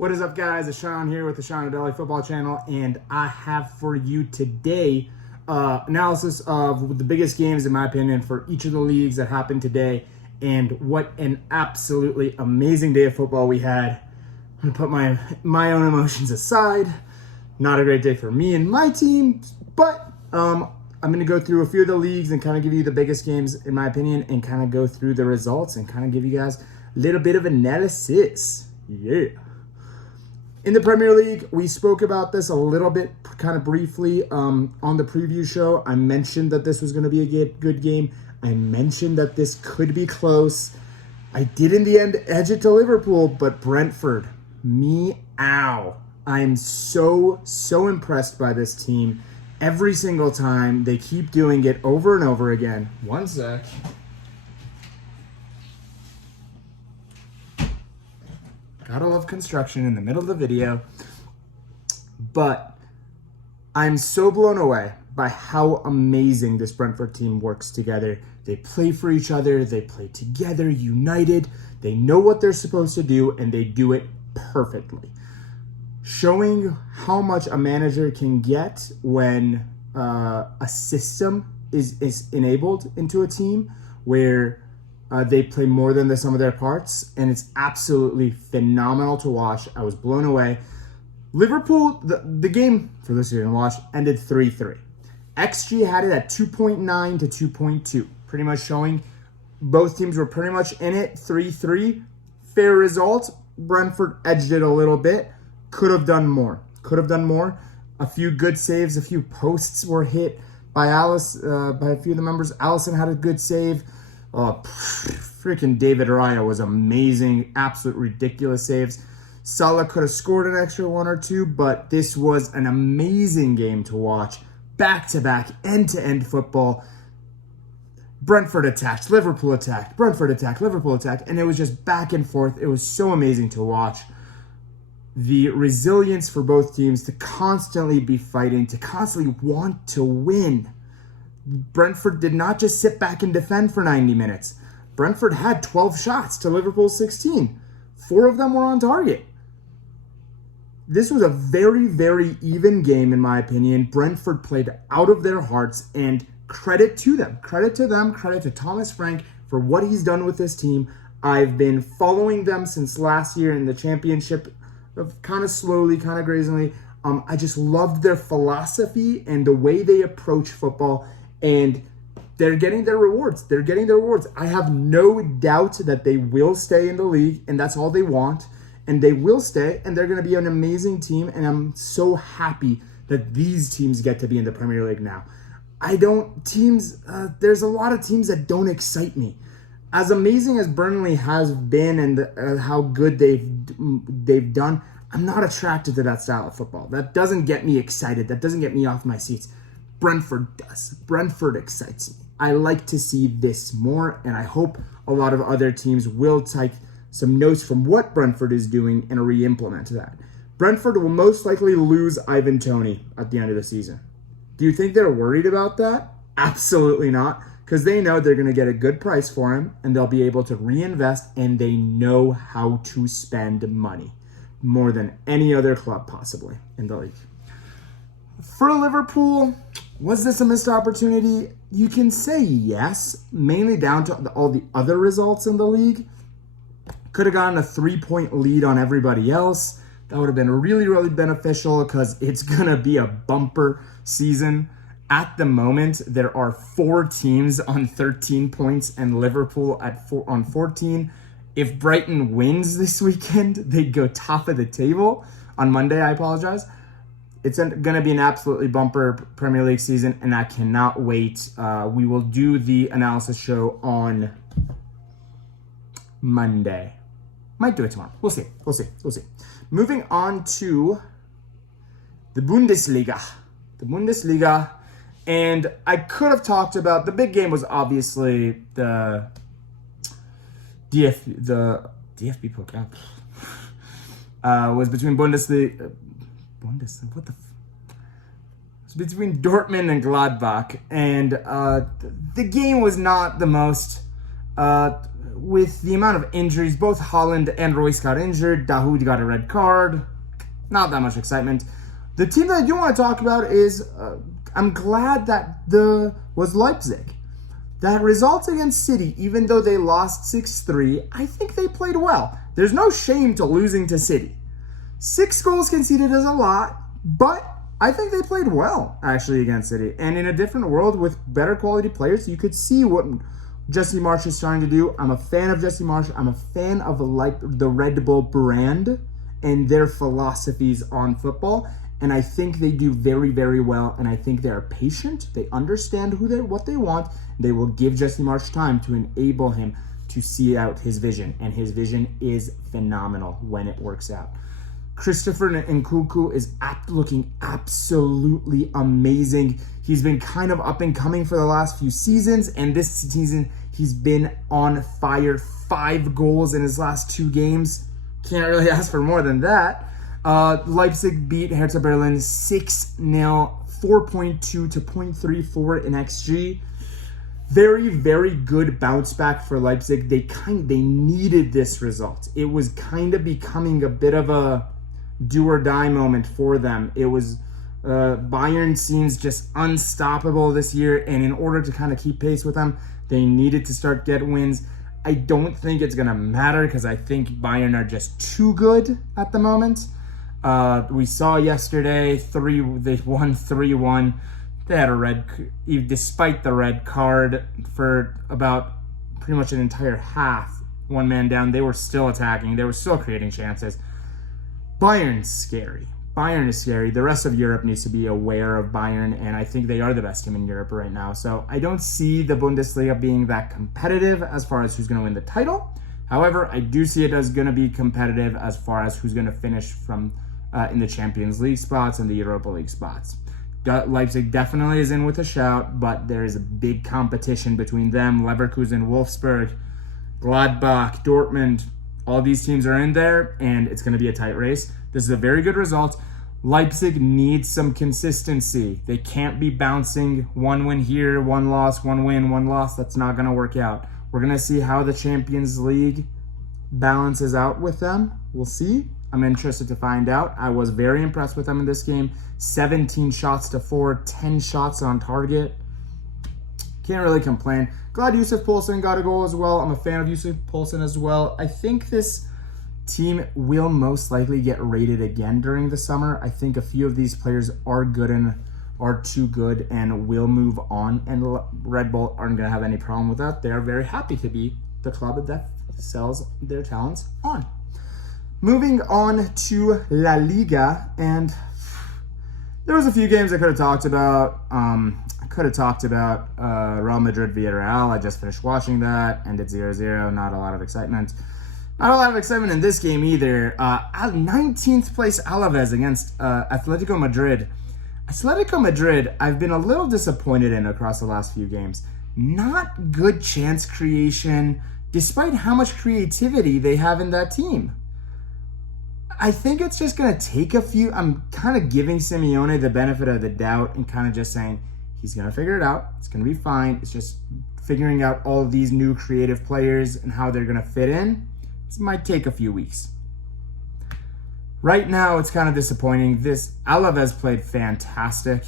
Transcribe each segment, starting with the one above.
What is up, guys? It's Sean here with the Sean O'Delly Football Channel, and I have for you today analysis of the biggest games, in my opinion, for each of the leagues that happened today, and what an absolutely amazing day of football we had. I'm going to put my own emotions aside. Not a great day for me and my team, but I'm going to go through a few of the leagues and kind of give you the biggest games, in my opinion, and kind of go through the results and kind of give you guys a little bit of analysis. Yeah. In the Premier League, we spoke about this a little bit, kind of briefly, on the preview show. I mentioned that this was going to be a good game. I mentioned that this could be close. I did, in the end, edge it to Liverpool, but Brentford, meow. I am so impressed by this team. Every single time, they keep doing it over and over again. One sec. Gotta love construction in the middle of the video. But I'm so blown away by how amazing this Brentford team works together. They play for each other. They play together, united. They know what they're supposed to do, and they do it perfectly. Showing how much a manager can get when a system is enabled into a team where they play more than the sum of their parts, and it's absolutely phenomenal to watch. I was blown away. Liverpool, the game, for those who didn't watch, ended 3-3. XG had it at 2.9 to 2.2, pretty much showing both teams were pretty much in it. 3-3, fair result. Brentford edged it a little bit. Could have done more. A few good saves, a few posts were hit by by a few of the members. Allison had a good save. Freaking David Raya was amazing. Absolute ridiculous saves. Salah could have scored an extra one or two, but this was an amazing game to watch. Back-to-back, end-to-end football. Brentford attacked, Liverpool attacked, Brentford attacked, Liverpool attacked, and it was just back and forth. It was so amazing to watch. The resilience for both teams to constantly be fighting, to constantly want to win. Brentford did not just sit back and defend for 90 minutes. Brentford had 12 shots to Liverpool's 16. 4 of them were on target. This was a very, very even game, in my opinion. Brentford played out of their hearts, and credit to them. Credit to Thomas Frank for what he's done with this team. I've been following them since last year in the championship, kind of slowly, kind of grazingly. I just loved their philosophy and the way they approach football, and they're getting their rewards. I have no doubt that they will stay in the league, and that's all they want. And they will stay, and they're going to be an amazing team, and I'm so happy that these teams get to be in the Premier League now. There's a lot of teams that don't excite me. As amazing as Burnley has been and how good they've done, I'm not attracted to that style of football. That doesn't get me excited. That doesn't get me off my seats. Brentford does. Brentford excites me. I like to see this more, and I hope a lot of other teams will take some notes from what Brentford is doing and re-implement that. Brentford will most likely lose Ivan Toney at the end of the season. Do you think they're worried about that? Absolutely not, because they know they're going to get a good price for him, and they'll be able to reinvest, and they know how to spend money more than any other club possibly in the league. For Liverpool, was this a missed opportunity? You can say yes, mainly down to all the other results in the league. Could have gotten a 3-point lead on everybody else. That would have been really, really beneficial because it's going to be a bumper season. At the moment, there are 4 teams on 13 points and Liverpool on 14. If Brighton wins this weekend, they'd go top of the table. On Monday, I apologize. It's going to be an absolutely bumper Premier League season, and I cannot wait. We will do the analysis show on Monday. Might do it tomorrow. We'll see. Moving on to the Bundesliga. And I could have talked about, the big game was obviously the DFB Pokal. Was between Bundesliga. It's between Dortmund and Gladbach, and the game was not the most With the amount of injuries, both Haaland and Royce got injured. Dahoud got a red card. Not that much excitement. The team that I do want to talk about is, I'm glad that was Leipzig. That result against City, even though they lost 6-3, I think they played well. There's no shame to losing to City. 6 goals conceded is a lot, but I think they played well, actually, against City. And in a different world with better quality players, you could see what Jesse Marsch is trying to do. I'm a fan of Jesse Marsch. I'm a fan of the Red Bull brand and their philosophies on football. And I think they do very, very well. And I think they are patient. They understand what they want. They will give Jesse Marsch time to enable him to see out his vision. And his vision is phenomenal when it works out. Christopher Nkunku is looking absolutely amazing. He's been kind of up and coming for the last few seasons. And this season, he's been on fire. 5 goals in his last 2 games. Can't really ask for more than that. Leipzig beat Hertha Berlin 6-0, 4.2 to 0.34 in XG. Very, very good bounce back for Leipzig. They needed this result. It was kind of becoming a bit of a do or die moment for them. It was Bayern seems just unstoppable this year, and in order to kind of keep pace with them, they needed to start getting wins. I don't think it's gonna matter because I think Bayern are just too good at the moment. We saw yesterday they won 3-1. They had despite the red card for about pretty much an entire half, 1 man down. They were still attacking. They were still creating chances. Bayern's scary. Bayern is scary. The rest of Europe needs to be aware of Bayern, and I think they are the best team in Europe right now. So I don't see the Bundesliga being that competitive as far as who's going to win the title. However, I do see it as going to be competitive as far as who's going to finish from in the Champions League spots and the Europa League spots. Leipzig definitely is in with a shout, but there is a big competition between them. Leverkusen, Wolfsburg, Gladbach, Dortmund, all these teams are in there, and it's going to be a tight race. This is a very good result. Leipzig needs some consistency. They can't be bouncing 1 win here, 1 loss, 1 win, 1 loss. That's not going to work out. We're going to see how the Champions League balances out with them. We'll see. I'm interested to find out. I was very impressed with them in this game. 17 shots to 4, 10 shots on target. Can't really complain. Glad Yusuf Poulsen got a goal as well. I'm a fan of Yusuf Poulsen as well. I think this team will most likely get rated again during the summer. I think a few of these players are good and are too good and will move on. And Red Bull aren't going to have any problem with that. They are very happy to be the club that sells their talents on. Moving on to La Liga, and there was a few games I could have talked about. I could have talked about Real Madrid Villarreal. I just finished watching that, ended 0-0. Not a lot of excitement. Not a lot of excitement in this game either. 19th place Alaves against Atletico Madrid. Atletico Madrid, I've been a little disappointed in across the last few games. Not good chance creation, despite how much creativity they have in that team. I think it's just going to take a few. I'm kind of giving Simeone the benefit of the doubt and kind of just saying he's going to figure it out. It's going to be fine. It's just figuring out all of these new creative players and how they're going to fit in. This might take a few weeks. Right now, it's kind of disappointing. This Alaves played fantastic.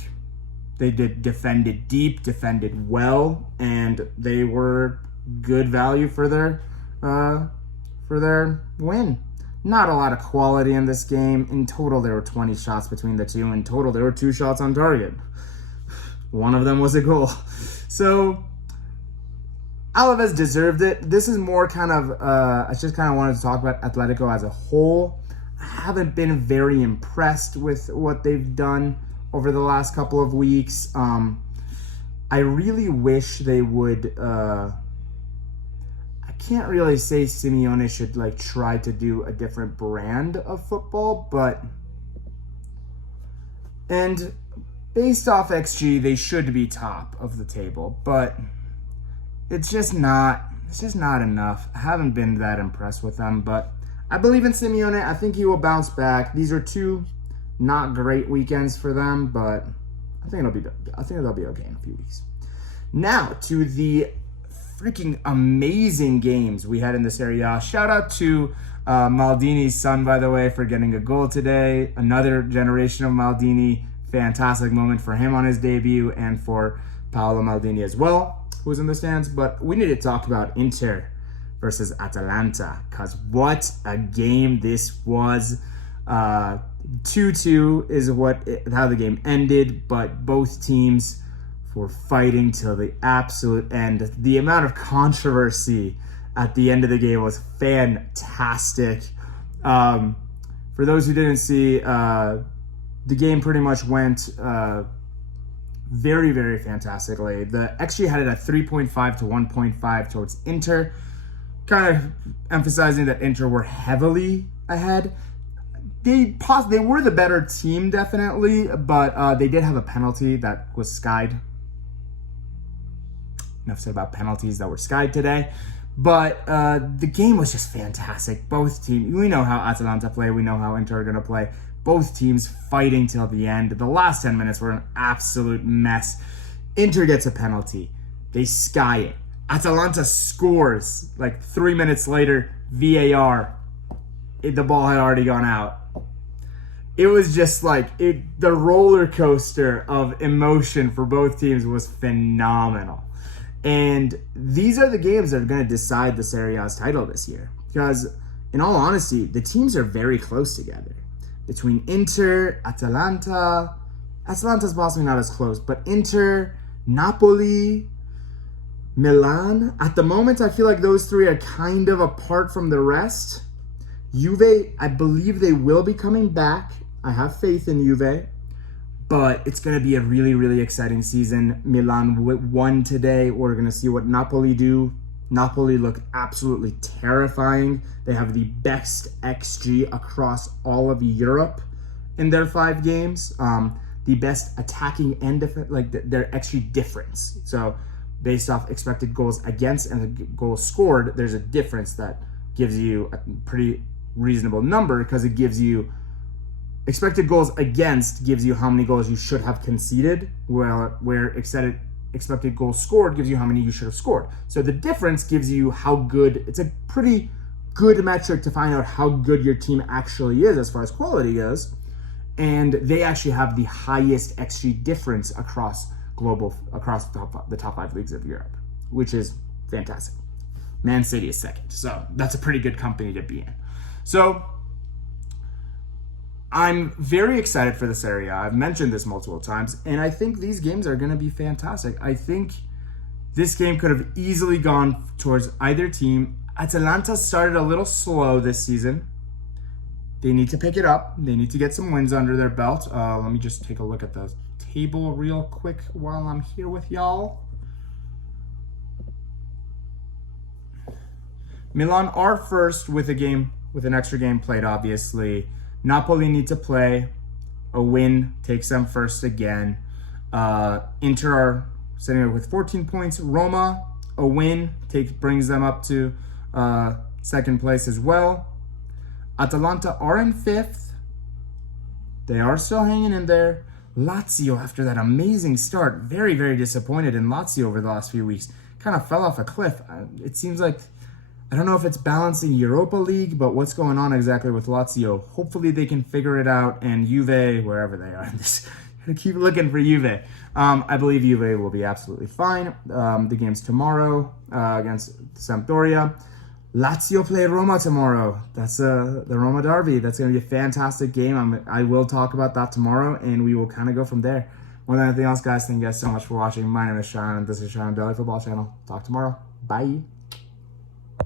They defended deep, defended well, and they were good value for their win. Not a lot of quality in this game. In total, there were 20 shots between the two. In total, there were 2 shots on target. One of them was a goal. So, Alaves deserved it. This is more kind of, I just kind of wanted to talk about Atletico as a whole. I haven't been very impressed with what they've done over the last couple of weeks. I really wish they would, can't really say Simeone should try to do a different brand of football, and based off XG, they should be top of the table, but it's just not enough. I haven't been that impressed with them, but I believe in Simeone. I think he will bounce back. These are 2 not great weekends for them, but I think they'll be okay in a few weeks. Now to the freaking amazing games we had in this area. Shout out to Maldini's son, by the way, for getting a goal today. Another generation of Maldini. Fantastic moment for him on his debut, and for Paolo Maldini as well, who was in the stands. But we need to talk about Inter versus Atalanta, because what a game this was. 2-2 is how the game ended, but both teams were fighting till the absolute end. The amount of controversy at the end of the game was fantastic. For those who didn't see, the game pretty much went very, very fantastically. The XG had it at 3.5 to 1.5 towards Inter, kind of emphasizing that Inter were heavily ahead. They were the better team, definitely, but they did have a penalty that was skied. Enough said about penalties that were skied today. But the game was just fantastic. Both teams, we know how Atalanta play, we know how Inter are going to play. Both teams fighting till the end. The last 10 minutes were an absolute mess. Inter gets a penalty. They sky it. Atalanta scores like 3 minutes later, VAR. The ball had already gone out. It was just like the roller coaster of emotion for both teams was phenomenal. And these are the games that are going to decide the Serie A's title this year. Because, in all honesty, the teams are very close together. Between Inter, Atalanta's possibly not as close, but Inter, Napoli, Milan, at the moment I feel like those three are kind of apart from the rest. Juve, I believe they will be coming back. I have faith in Juve, but it's going to be a really, really exciting season. Milan won today. We're going to see what Napoli do. Napoli look absolutely terrifying. They have the best XG across all of Europe in their 5 games. The best attacking and their XG difference. So based off expected goals against and the goals scored, there's a difference that gives you a pretty reasonable number, because it gives you expected goals against gives you how many goals you should have conceded, where expected goals scored gives you how many you should have scored. So the difference gives you how good, it's a pretty good metric to find out how good your team actually is as far as quality goes. And they actually have the highest XG difference across the top 5 leagues of Europe, which is fantastic. Man City is second. So that's a pretty good company to be in. So I'm very excited for this area. I've mentioned this multiple times, and I think these games are going to be fantastic. I think this game could have easily gone towards either team. Atalanta started a little slow this season. They need to pick it up. They need to get some wins under their belt. Let me just take a look at the table real quick while I'm here with y'all. Milan are first with an extra game played, obviously. Napoli need to play. A win takes them first again. Inter are sitting with 14 points. Roma, a win brings them up to second place as well. Atalanta are in 5th. They are still hanging in there. Lazio, after that amazing start, very, very disappointed in Lazio over the last few weeks. Kind of fell off a cliff. It seems like, I don't know if it's balancing Europa League, but what's going on exactly with Lazio? Hopefully they can figure it out, and Juve, wherever they are, keep looking for Juve. I believe Juve will be absolutely fine. The game's tomorrow against Sampdoria. Lazio play Roma tomorrow. That's the Roma derby. That's going to be a fantastic game. I will talk about that tomorrow, and we will kind of go from there. More than anything else, guys, thank you guys so much for watching. My name is Sean, and this is Sean Daily Football Channel. Talk tomorrow. Bye.